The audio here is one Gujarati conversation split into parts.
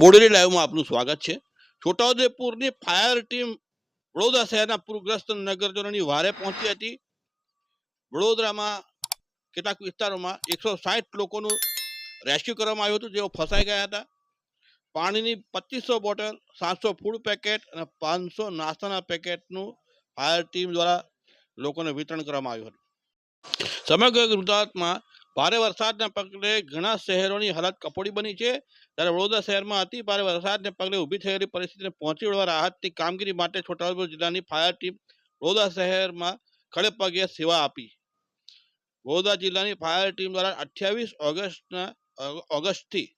બોડેલી લાઈવમાં આપનું સ્વાગત છે। છોટાઉદેપુરની ફાયર ટીમ વડોદરા શહેરના પૂરગ્રસ્ત નગરજનોની વારે પહોંચી હતી। વડોદરામાં કેટલાક વિસ્તારોમાં 160 લોકોનું રેસ્ક્યુ કરવામાં આવ્યું હતું, જેઓ ફસાઈ ગયા હતા। પાણીની 2500 બોટલ, 700 ફૂડ પેકેટ અને 500 નાસ્તાના પેકેટનું ફાયર ટીમ દ્વારા લોકોને વિતરણ કરવામાં આવ્યું હતું। સમગ્ર ગુજરાતમાં ભારે વરસાદના પગલે ઘણા શહેરોની હાલત કફોડી બની છે, ત્યારે વડોદરા શહેરમાં અતિ ભારે વરસાદને પગલે ઊભી થયેલી પરિસ્થિતિને પહોંચી વળવા રાહતની કામગીરી માટે છોટાઉદેપુર જિલ્લાની ફાયર ટીમ વડોદરા શહેરમાં ખડે પગે સેવા આપી। વડોદરા જિલ્લાની ફાયર ટીમ દ્વારા 28 ઓગસ્ટથી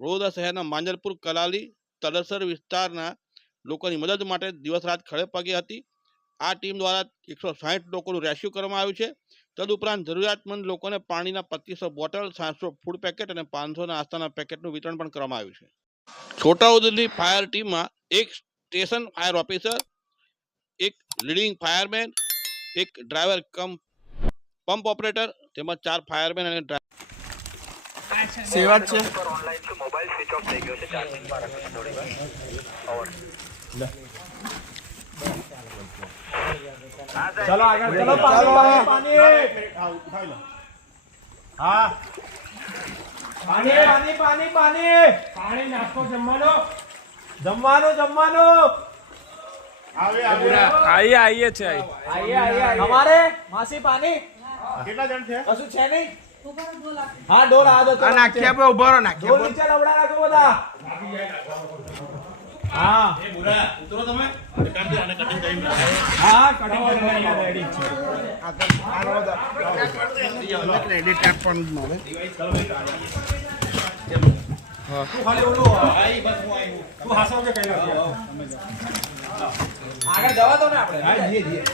વડોદરા શહેરના માંજલપુર, કલાલી, તલસર વિસ્તારના લોકોની મદદ માટે દિવસ રાત ખડે પગે હતી। આ ટીમ દ્વારા 160 લોકોનું રેસ્ક્યુ કરવામાં આવ્યું છે। તદુપરાંત જરૂરિયાતમંદ લોકોને પાણીના 2500 બોટલ, 700 ફૂડ પેકેટ અને 500 નાસ્તાના પેકેટનું વિતરણ પણ કરવામાં આવ્યું છે। છોટાઉદેપુરની ફાયર ટીમમાં એક સ્ટેશન ફાયર ઓફિસર, એક લીડિંગ ફાયરમેન, એક ડ્રાઈવર કમ પંપ ઓપરેટર તેમજ 4 ફાયરમેન અને સેવા છે। મોબાઈલ સ્વિચ ઓફ થઈ ગયો છે, ચાર્જિંગમાં રાખો થોડી વાર। ઓવર। ચલો આગળ, ચલો પાણી પાણી હા પાણી પાણી પાણી પાણી પાણી નાખો। જમવાનું આવે આઈએ છે આઈએ हमारे मासी पानी કેટલા જણ છે? કશું છે નહીં। હા ડોલ આ દો નાખ્યા પે ઉભો રહો, નાખ્યા ડોલ નીચે લવડા રાખો બધા। હા એ બુરા ઉતરો તમે આને કટિંગ કરી હા કટિંગ કરવાની રેડી છે। આ તો આનો ક્રેડિટ કાર્ડ પણ મળે। હા તું ખાલી ઓલું આઈ બસ હું આઈ તું હાસવ કે કઈ નાખ્યો આગળ જવા દો ને આપણે। હા ધીરે ધીરે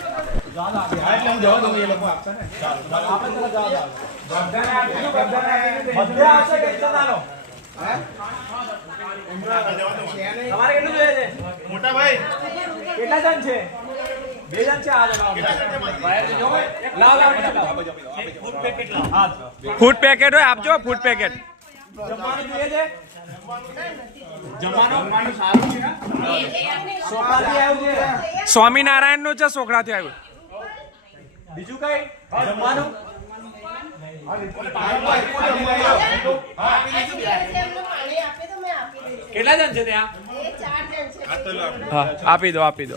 જવા દો આપણે। હા એટલે હું જવા દો એ લોકો આપતા ને ચાલો આપણે ચલો જવા દો। બધાને આપી બધા આવશે કે ચલાનો હે તમારે કેટલું જોઈએ છે મોટા ભાઈ? કેટલા જણ છે? 2 જણ છે। આ જણાવો લાવ ફૂડ પેકેટ લાવ। હા ફૂડ પેકેટ હોય આપજો, ફૂડ પેકેટ। જમવાનું જોઈએ છે? જમવાનું સારું છે ને? સોખરાથી આવ્યું છે? સ્વામિનારાયણ નું છે, સોખરાથી આવ્યું। બીજું કઈ જમવાનું? કેટલા જણ છે ત્યાં? હા આપી દો, આપી દો।